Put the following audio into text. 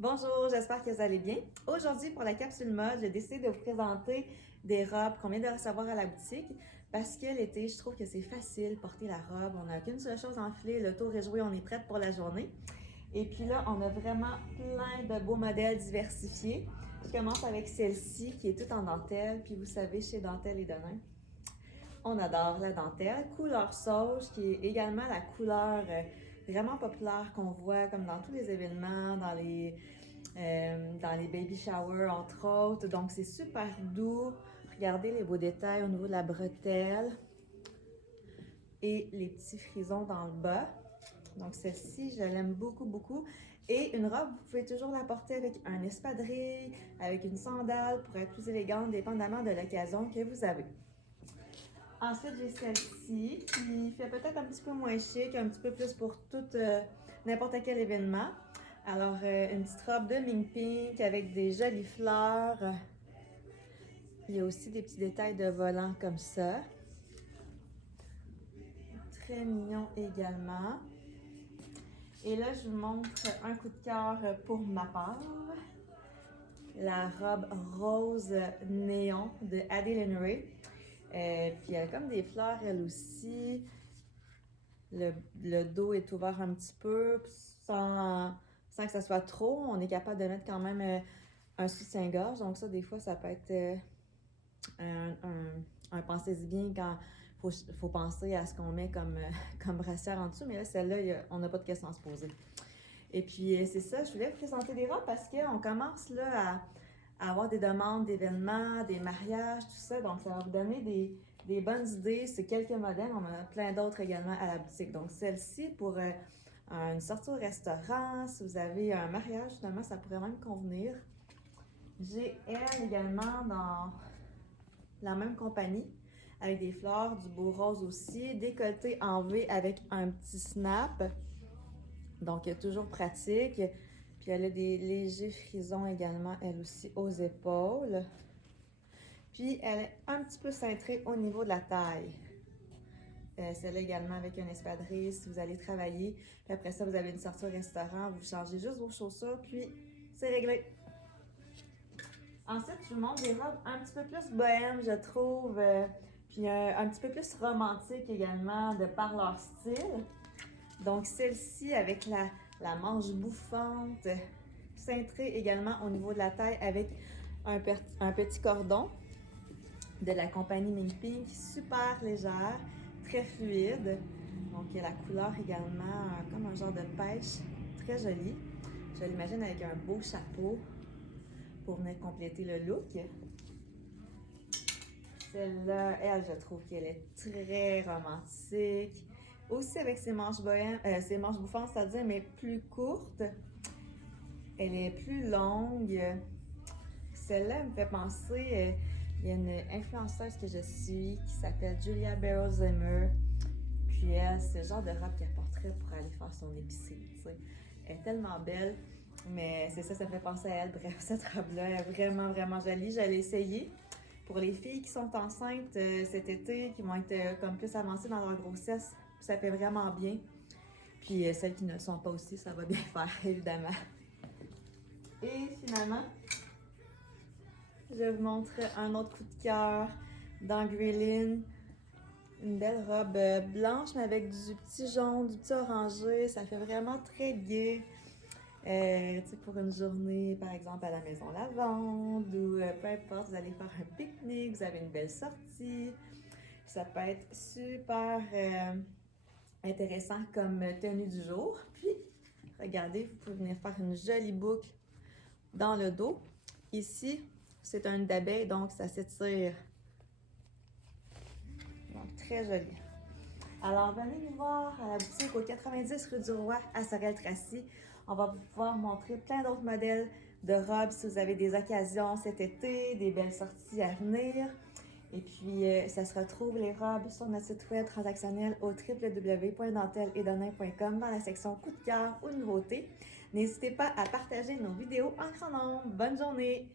Bonjour, j'espère que vous allez bien. Aujourd'hui, pour la capsule mode, j'ai décidé de vous présenter des robes qu'on vient de recevoir à la boutique parce que l'été, je trouve que c'est facile de porter la robe. On n'a qu'une seule chose à enfiler, le tour est joué, on est prête pour la journée. Et puis là, on a vraiment plein de beaux modèles diversifiés. Je commence avec celle-ci qui est toute en dentelle. Puis vous savez, chez Dentelle et Denain, on adore la dentelle. Couleur sauge, qui est également la couleur vraiment populaire qu'on voit comme dans tous les événements, dans les baby showers entre autres. Donc c'est super doux. Regardez les beaux détails au niveau de la bretelle et les petits frisons dans le bas. Donc celle-ci, je l'aime beaucoup, beaucoup. Et une robe, vous pouvez toujours la porter avec un espadrille, avec une sandale pour être plus élégante, dépendamment de l'occasion que vous avez. Ensuite, j'ai celle-ci qui fait peut-être un petit peu moins chic, un petit peu plus pour n'importe quel événement. Alors, une petite robe de mink pink avec des jolies fleurs. Il y a aussi des petits détails de volant comme ça. Très mignon également. Et là, je vous montre un coup de cœur pour ma part. La robe rose néon de Adeline Ray. Puis elle a comme des fleurs elle aussi. Le dos est ouvert un petit peu sans que ça soit trop. On est capable de mettre quand même un soutien-gorge. Donc ça, des fois, ça peut être un pensez-y bien quand faut penser à ce qu'on met comme brassière en dessous. Mais là, celle-là, on n'a pas de questions à se poser. Et puis, c'est ça, je voulais vous présenter des robes parce qu'on commence là à avoir des demandes d'événements, des mariages, tout ça. Donc, ça va vous donner des bonnes idées. C'est quelques modèles. On en a plein d'autres également à la boutique. Donc, celle-ci pour une sortie au restaurant. Si vous avez un mariage, finalement, ça pourrait même convenir. J'ai elle également dans la même compagnie avec des fleurs, du beau rose aussi. Décolleté en V avec un petit snap. Donc, toujours pratique. Puis, elle a des légers frisons également, elle aussi, aux épaules. Puis, elle est un petit peu cintrée au niveau de la taille. Celle-là également avec un espadrille si vous allez travailler. Puis après ça, vous avez une sortie au restaurant, vous changez juste vos chaussures, puis c'est réglé. Ensuite, je vous montre des robes un petit peu plus bohème, je trouve. Puis un petit peu plus romantique également, de par leur style. Donc, celle-ci avec la manche bouffante, cintrée également au niveau de la taille avec un petit cordon de la compagnie Mink Pink, super légère, très fluide. Donc, il y a la couleur également, comme un genre de pêche, très jolie. Je l'imagine avec un beau chapeau pour venir compléter le look. Celle-là, elle, je trouve qu'elle est très romantique. Aussi avec ses manches ses manches bouffantes, c'est-à-dire, mais plus courtes. Elle est plus longue. Celle-là me fait penser, il y a une influenceuse que je suis qui s'appelle Julia Barrow-Zimmer. Puis elle, c'est le genre de robe qu'elle porterait pour aller faire son épicerie, tu sais. Elle est tellement belle, mais c'est ça, ça me fait penser à elle. Bref, cette robe-là est vraiment, vraiment jolie. Je l'ai essayée. Pour les filles qui sont enceintes cet été, qui vont être comme plus avancées dans leur grossesse, ça fait vraiment bien. Puis celles qui ne le sont pas aussi, ça va bien faire, évidemment. Et finalement, je vous montre un autre coup de cœur dans Grelin. Une belle robe blanche, mais avec du petit jaune, du petit orangé. Ça fait vraiment très gai. Pour une journée, par exemple, à la maison lavande ou peu importe, vous allez faire un pique-nique, vous avez une belle sortie. Ça peut être super intéressant comme tenue du jour. Puis, regardez, vous pouvez venir faire une jolie boucle dans le dos. Ici, c'est un nid d'abeille, donc ça s'étire. Donc, très joli. Alors, venez nous voir à la boutique au 90 rue du Roi à Sorel-Tracy. On va pouvoir montrer plein d'autres modèles de robes si vous avez des occasions cet été, des belles sorties à venir. Et puis, ça se retrouve les robes sur notre site web transactionnel au www.dentelleetdenain.com dans la section coup de cœur ou nouveautés. N'hésitez pas à partager nos vidéos en grand nombre. Bonne journée!